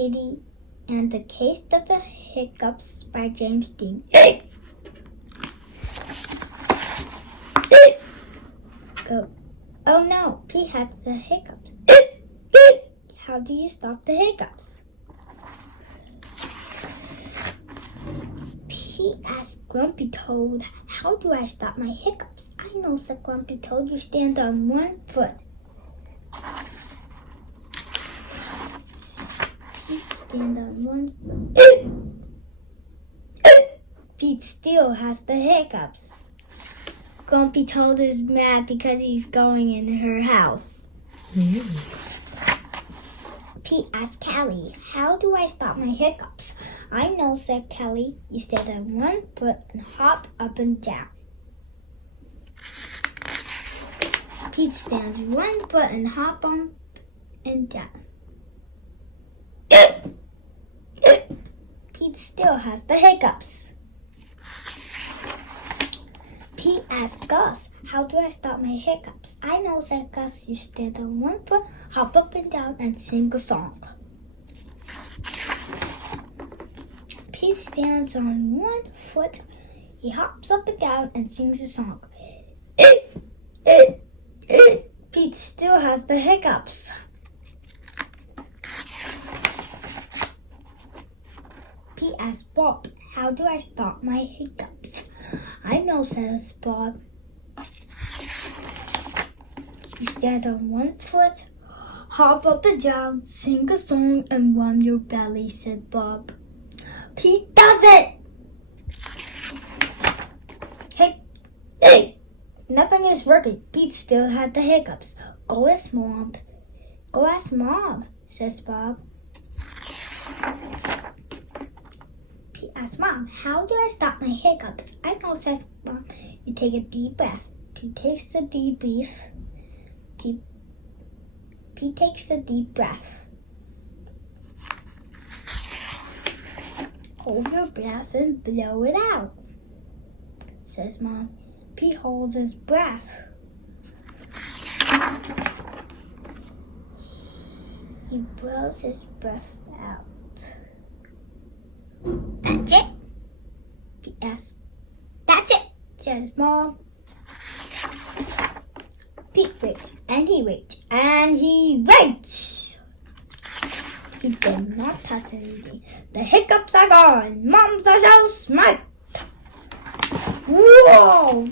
Kitty and the Case of the Hiccups by James Dean. Go. Oh no, Pete has the hiccups. How do you stop the hiccups? Pete asked Grumpy Toad, how do I stop my hiccups? I know, said Grumpy Toad, you stand on one foot. Pete stand on one foot. Pete still has the hiccups. Grumpy Toad is mad because he's going in her house. Pete asked Callie, how do I stop my hiccups? I know, said Callie. You stand on one foot and hop up and down. Pete stands 1 foot and hop on and down. Pete still has the hiccups. Pete asked Gus, how do I stop my hiccups? I know, said Gus. You stand on 1 foot, hop up and down, and sing a song. Pete stands on 1 foot. He hops up and down and sings a song. Pete still has the hiccups. Pete asked Bob, how do I stop my hiccups? I know, says Bob. You stand on 1 foot, hop up and down, sing a song, and warm your belly, said Bob. Pete does it! Hey! Nothing is working. Pete still had the hiccups. Go ask Mom. Go ask Mom, says Bob. Pete asked Mom, how do I stop my hiccups? I know, said Mom. You take a deep breath. Pete takes a deep breath. Hold your breath and blow it out, says Mom. Pete holds his breath. He blows his breath out. That's it? Pete asks. That's it, says Mom. Pete waits, and he waits, and he waits. He did not touch anything. The hiccups are gone. Mom's a so smart. Whoa!